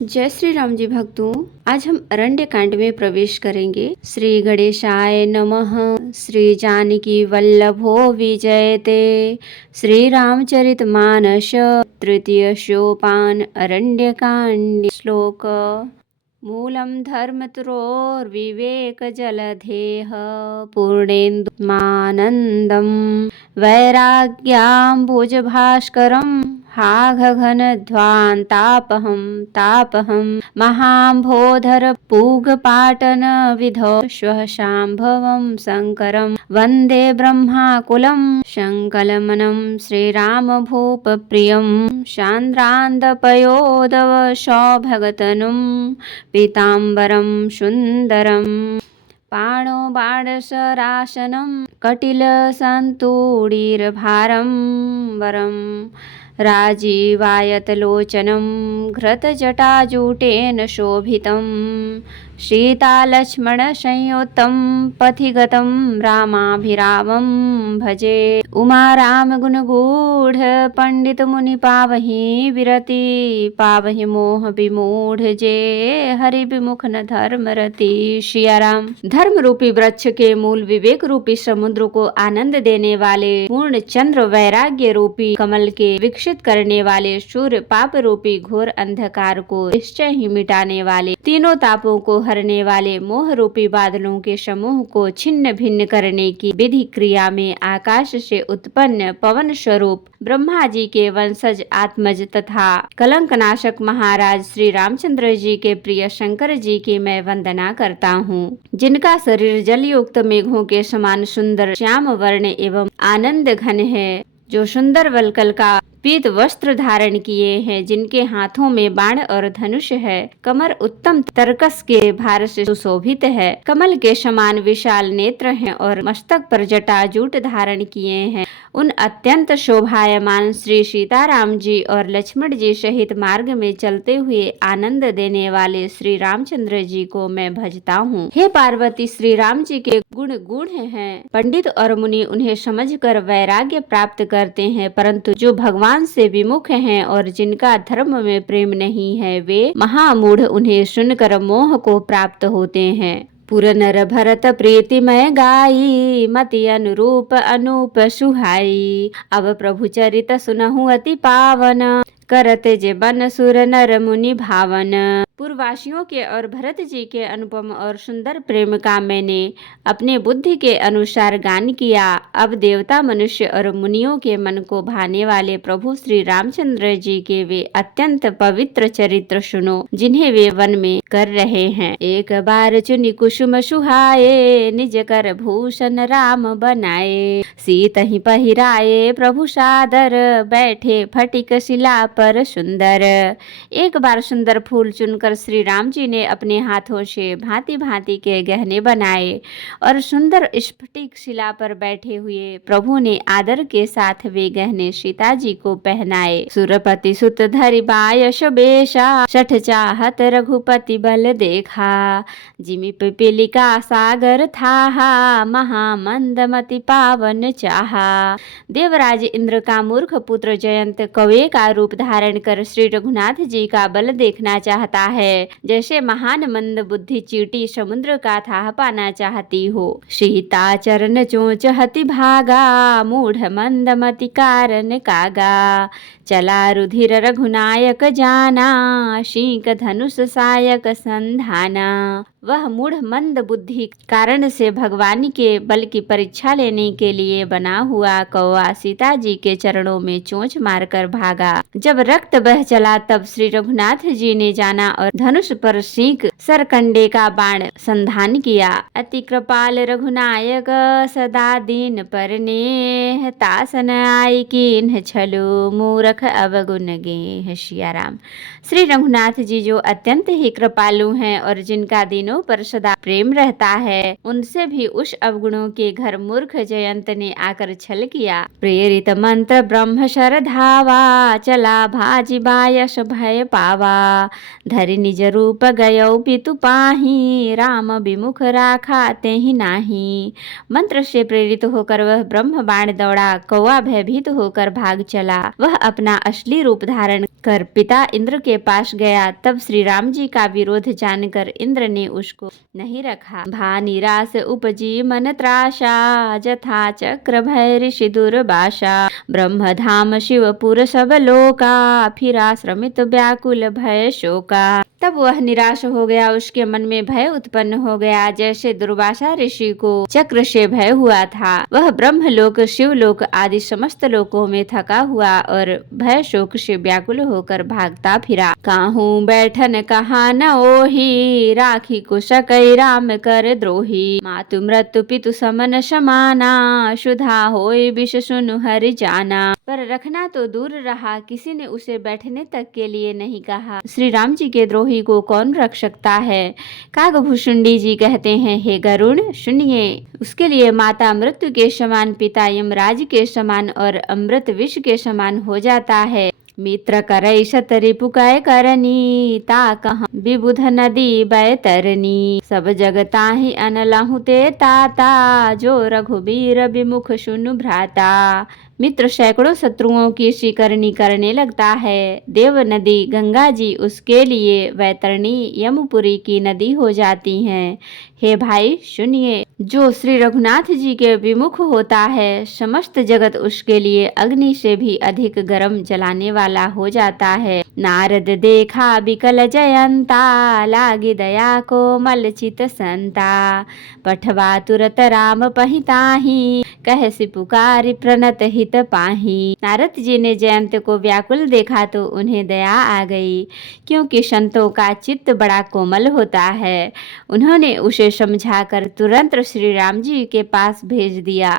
जय श्री राम जी भक्तों। आज हम अरण्य कांड में प्रवेश करेंगे। श्री गणेशाय नमः। श्री जानकी वल्लभो विजयते। श्री रामचरित मानस तृतीय सोपान अरण्य कांड श्लोक। मूलं धर्मतरोर्विवेक जलधेः पूर्णेन्दुमानन्दं वैराग्याम्बुजभास्करं तापहं महाम्भोधर पूगपाटन विधौ श्वः शाम्भवं शङ्करं वन्दे ब्रह्माकुलं शङ्कलमनं श्रीरामभूपप्रियं शान्द्रान्दपयोदव सौभगतनुं पीताम्बरं सुन्दरं पाणो बाणशरासनं कटिलसन्तूणीरभारं वरं राजीवायतलोचनं घृतजटाजूटेन शोभितं सीतालक्ष्मणसंयुतं पथिगतं रामाभिरामं भजे। उमारामगुणगूढ पंडितमुनिपावहि विरति पावहि मोह विमूढ़ जे हरि विमुख न धर्मरति। सियाराम। धर्म रूपी वृक्ष के मूल विवेक रूपी समुद्र को आनंद देने वाले पूर्ण चंद्र वैराग्य रूपी कमल के विकसित करने वाले सूर्य पाप रूपी घोर अंधकार को निश्चय ही मिटाने वाले तीनों तापों को हरने वाले मोह रूपी बादलों के समूह को छिन्न भिन्न करने की विधि क्रिया में आकाश से उत्पन्न पवन स्वरूप ब्रह्मा जी के वंशज आत्मज तथा कलंकनाशक महाराज श्री रामचंद्र जी के प्रिय शंकर जी की मैं वंदना करता हूँ, जिनका शरीर जलयुक्त मेघों के समान सुंदर श्याम वर्ण एवं आनंद घन है, जो सुंदर वलकल का पीत वस्त्र धारण किए हैं, जिनके हाथों में बाण और धनुष है, कमर उत्तम तरकस के भार से सुशोभित है, कमल के समान विशाल नेत्र हैं और मस्तक पर जटाजूट धारण किए हैं। उन अत्यंत शोभायमान श्री सीताराम जी और लक्ष्मण जी सहित मार्ग में चलते हुए आनंद देने वाले श्री रामचंद्र जी को मैं भजता हूँ। हे पार्वती, श्री राम जी के गुण गूढ़ हैं। पंडित और मुनि उन्हें समझकर वैराग्य प्राप्त करते हैं, परंतु जो भगवान से विमुख हैं और जिनका धर्म में प्रेम नहीं है, वे महामूढ़ उन्हें सुनकर मोह को प्राप्त होते हैं। पुर नर भरत प्रीतिमय गाई मति अनुरूप अनूप सुहाई। अब प्रभु चरित सुनहु अति पावन करत जे बन सुर नर मुनि भावन। पूर्ववासियों के और भरत जी के अनुपम और सुंदर प्रेम का मैंने अपने बुद्धि के अनुसार गान किया। अब देवता मनुष्य और मुनियों के मन को भाने वाले प्रभु श्री रामचंद्र जी के वे अत्यंत पवित्र चरित्र सुनो, जिन्हें वे वन में कर रहे हैं। एक बार चुनि कुसुम सुहाए निज कर भूषण राम बनाए। सीत ही पहिराए प्रभु सादर बैठे फटिक शिला पर सुंदर। एक बार सुंदर फूल चुनकर श्री राम जी ने अपने हाथों से भांति भांति के गहने बनाए और सुंदर स्फटिक शिला पर बैठे हुए प्रभु ने आदर के साथ वे गहने सीता जी को पहनाए। सुरपति सुत धरि बायस बेशा सठ चाहत रघुपति बल देखा। जिमि पिपीलिका सागर था महामंदमति पावन चाहा। देवराज इंद्र का मूर्ख पुत्र जयंत कौवे का रूप धारण कर श्री रघुनाथ जी का बल देखना चाहता है, जैसे महान मंद बुद्धि चींटी समुद्र का थाह पाना चाहती हो। सीता चरण चोंच हति भागा मूढ़ मंदमति कारण कागा। चला रुधिर रघुनायक जाना शीक धनुष सायक संधाना। वह मूढ़ मंद बुद्धि कारण से भगवान के बल की परीक्षा लेने के लिए बना हुआ कौवा सीता जी के चरणों में चोंच मारकर भागा। जब रक्त बह चला तब श्री रघुनाथ जी ने जाना और धनुष पर शीक सरकंडे का बाण संधान किया। अति कृपाल रघुनायक सदा दीन पर नेह तासन आई कीन्ह छलो मूरख अवगुण गेह। सियाराम। श्री रघुनाथ जी जो अत्यंत ही कृपालु हैं और जिनका दीनों बहनों पर सदा प्रेम रहता है, उनसे भी उस अवगुणों के घर मूर्ख जयंत ने आकर छल किया। प्रेरित मंत्र ब्रह्म श्रद्धावा, चला भाजी बायस भय पावा। धरि निज रूप गयो पितु पाही, राम विमुख राखा तेहि नाही। मंत्र से प्रेरित होकर वह ब्रह्म बाण दौड़ा, कौवा भयभीत होकर भाग चला। वह अपना असली रूप धारण कर पिता इंद्र के पास गया। तब श्री राम जी का विरोध जानकर इंद्र ने उसको नहीं रखा। भा निराश उपजी मन त्रासा, जथा चक्र भय ऋषि दुर्वासा। ब्रह्म धाम शिवपुर सब लोका, फिर आश्रमित व्याकुल भय शोका। तब वह निराश हो गया, उसके मन में भय उत्पन्न हो गया, जैसे दुर्वासा ऋषि को चक्र से भय हुआ था। वह ब्रह्मलोक, शिवलोक आदि समस्त लोकों में थका हुआ और भय शोक से व्याकुल होकर भागता फिरा। काहू बैठन कहा न ओही, राखी को सकई राम कर द्रोही। मातु मृत्यु पितु समन समाना, शुधा होय विष सुनु हरि जाना। पर रखना तो दूर रहा, किसी ने उसे बैठने तक के लिए नहीं कहा। श्री राम जी के द्रोही को कौन रख सकता है। कागभूषुंडी जी कहते हैं, हे गरुण सुनिए, उसके लिए माता मृत्यु के समान, पिता यमराज के समान और अमृत विष के समान हो जाता है। मित्र करई सतरी पुकाय करनी, ता कहाँ विबुध नदी बैतरनी। सब जगता ही अनलहु ते ताता, जो रघुबीर विमुख सुनु भ्राता। मित्र सैकड़ों शत्रुओं की शिकरनी करने लगता है। देव नदी गंगा जी उसके लिए वैतरणी यमपुरी की नदी हो जाती हैं। हे भाई सुनिए, जो श्री रघुनाथ जी के विमुख होता है, समस्त जगत उसके लिए अग्नि से भी अधिक गर्म जलाने वाला हो जाता है। नारद देखा बिकल जयंता, लागी दया को मलचित संता। पठवा तुरत राम पहिताही, कहसी पुकारी प्रणत हित पाही। नारद जी ने जयंत को व्याकुल देखा तो उन्हें दया आ गई, क्योंकि संतों का चित्त बड़ा कोमल होता है। उन्होंने उसे समझाकर तुरंत श्री राम जी के पास भेज दिया।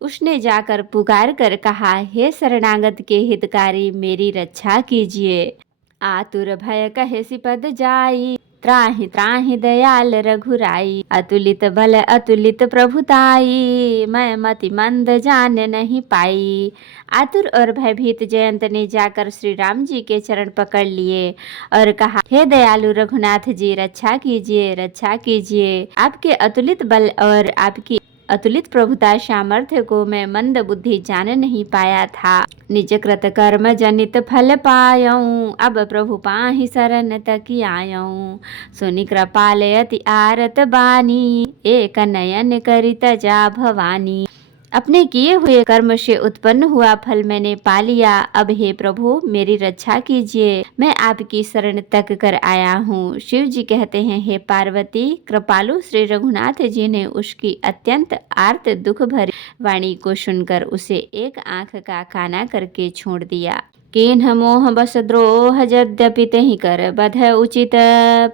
उसने जाकर पुकार कर कहा, हे शरणागत के हितकारी, मेरी रक्षा कीजिए। आतुर भय कहे सिपद जाई, त्राहि त्राहि दयाल रघुराई। अतुलित बल अतुलित प्रभुताई, मैं मति मंद जान नहीं पाई। आतुर और भयभीत जयंत ने जाकर श्री राम जी के चरण पकड़ लिए और कहा, हे दयालु रघुनाथ जी, रक्षा कीजिए, रक्षा कीजिए। आपके अतुलित बल और आपकी अतुलित प्रभुता सामर्थ्य को मैं मंद बुद्धि जान नहीं पाया था। निज कृत कर्म जनित फल पायऊं, अब प्रभु पाहि शरण तक आयऊं। सुनि कृपाल अति आरत बानी, एक नयन करि तजा भवानी। अपने किए हुए कर्म से उत्पन्न हुआ फल मैंने पा लिया। अब हे प्रभु मेरी रक्षा कीजिए, मैं आपकी शरण तक कर आया हूँ। शिव जी कहते हैं, हे पार्वती, कृपालु श्री रघुनाथ जी ने उसकी अत्यंत आर्त दुख भरी वाणी को सुनकर उसे एक आंख का काना करके छोड़ दिया। किन्ह मोह बस द्रोह यद्यपि तहि कर बध उचित,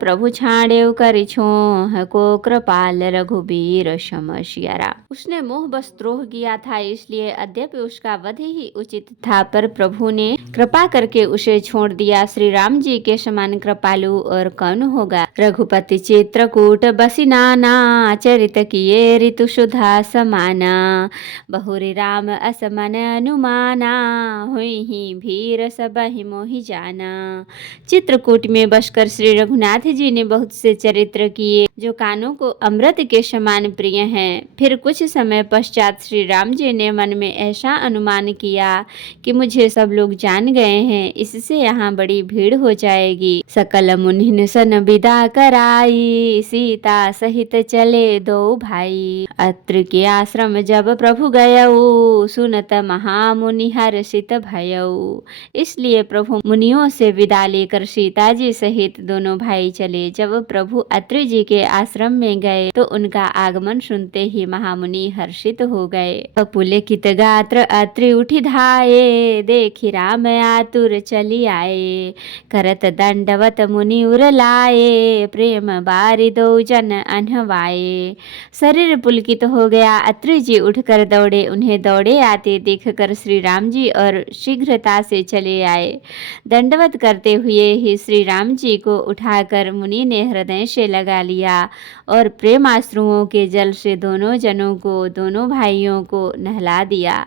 प्रभु छाड़ेउ करि छोह को कृपाल रघुबीर सम सिया राम। उसने मोह बस द्रोह किया था, इसलिए अद्यपि उसका वध ही उचित था, पर प्रभु ने कृपा करके उसे छोड़ दिया। श्री राम जी के समान कृपालु और कौन होगा। रघुपति चित्रकूट बसी नाना, चरित किए ऋतु सुधा समाना। बहुरी राम असमन अनुमाना, हुई ही भीर सबहि मोहि जाना। चित्रकूट में बसकर श्री रघुनाथ जी ने बहुत से चरित्र किए जो कानों को अमृत के समान प्रिय हैं। फिर कुछ समय पश्चात श्री राम जी ने मन में ऐसा अनुमान किया कि मुझे सब लोग जान गए हैं, इससे यहाँ बड़ी भीड़ हो जाएगी। सकल मुनिन सन विदा कराई, सीता सहित चले दो भाई। अत्रि के आश्रम जब प्रभु गयऊ, सुनत महामुनि हर्षित भयऊ। इसलिए प्रभु मुनियों से विदा लेकर सीता जी सहित दोनों भाई चले। जब प्रभु अत्रि जी के आश्रम में गए तो उनका आगमन सुनते ही महामुनि हर्षित हो गए। पुलकित गात्र अत्रि उठि धाये, देखि राम आतुर चली आए। करत दंडवत मुनि उर लाए, प्रेम बारि दो जन अनहवाए। शरीर पुलकित हो गया। अत्रि जी उठकर दौड़े। उन्हें दौड़े आते देखकर श्री राम जी और शीघ्रता से चले आए। दंडवत करते हुए ही श्री राम जी को उठाकर मुनि ने हृदय से लगा लिया और प्रेमाश्रुओं के जल से दोनों जनों को, दोनों भाइयों को नहला दिया।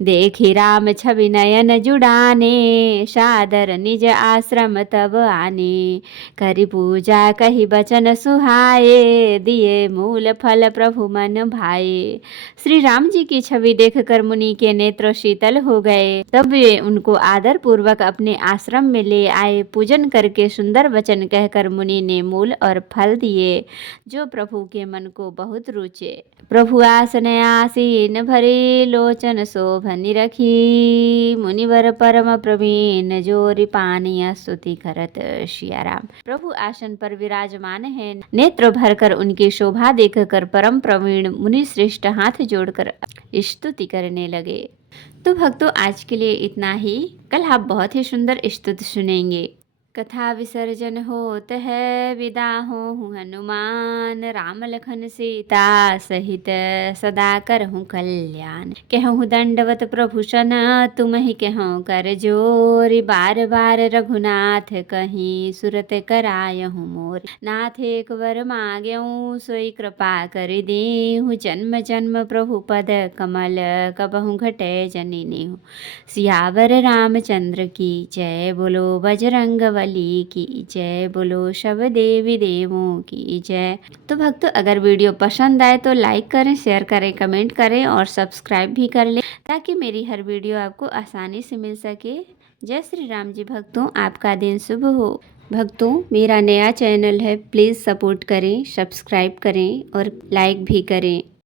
देखी राम छवि नयन जुड़ाने, सादर निज आश्रम तब आने। करि पूजा कही बचन सुहाए, दिए मूल फल प्रभु मन भाए। श्री राम जी की छवि देखकर मुनि के नेत्र शीतल हो गए। तब वे उनको आदर पूर्वक अपने आश्रम में ले आए। पूजन करके सुंदर वचन कहकर मुनि ने मूल और फल दिए, जो प्रभु के मन को बहुत रुचे। प्रभु आसन आसीन भरे, लोचन शोभनि रखी। मुनिवर परम प्रवीण, जोरि पानिया स्तुति करत सिया राम। प्रभु आसन पर विराजमान है। नेत्र भरकर उनकी शोभा देखकर परम प्रवीण मुनि श्रेष्ठ हाथ जोड़कर स्तुति करने लगे। तो भक्तों, आज के लिए इतना ही। कल आप बहुत ही सुंदर स्तुति सुनेंगे। कथा विसर्जन होत है, विदा हो हनुमान। राम लखन सीता सहित सदा करहूँ कल्याण। कहूँ दंडवत प्रभु सन, तुम ही कहूँ कर जोर। बार बार रघुनाथ कहीं, सुरत करायहूँ मोर। नाथ एक वर मांग्यऊँ, सोई कृपा कर देहूँ। जन्म जन्म प्रभु पद कमल, कबहूँ घटे जनि नेहु। सियावर रामचंद्र की जय, बोलो बजरंग की जय, बोलो सब देवी देवों की जय। तो भक्तों, अगर वीडियो पसंद आए तो लाइक करें, शेयर करें, कमेंट करें और सब्सक्राइब भी कर लें, ताकि मेरी हर वीडियो आपको आसानी से मिल सके। जय श्री राम जी। भक्तों, आपका दिन शुभ हो। भक्तों, मेरा नया चैनल है, प्लीज़ सपोर्ट करें, सब्सक्राइब करें और लाइक भी करें।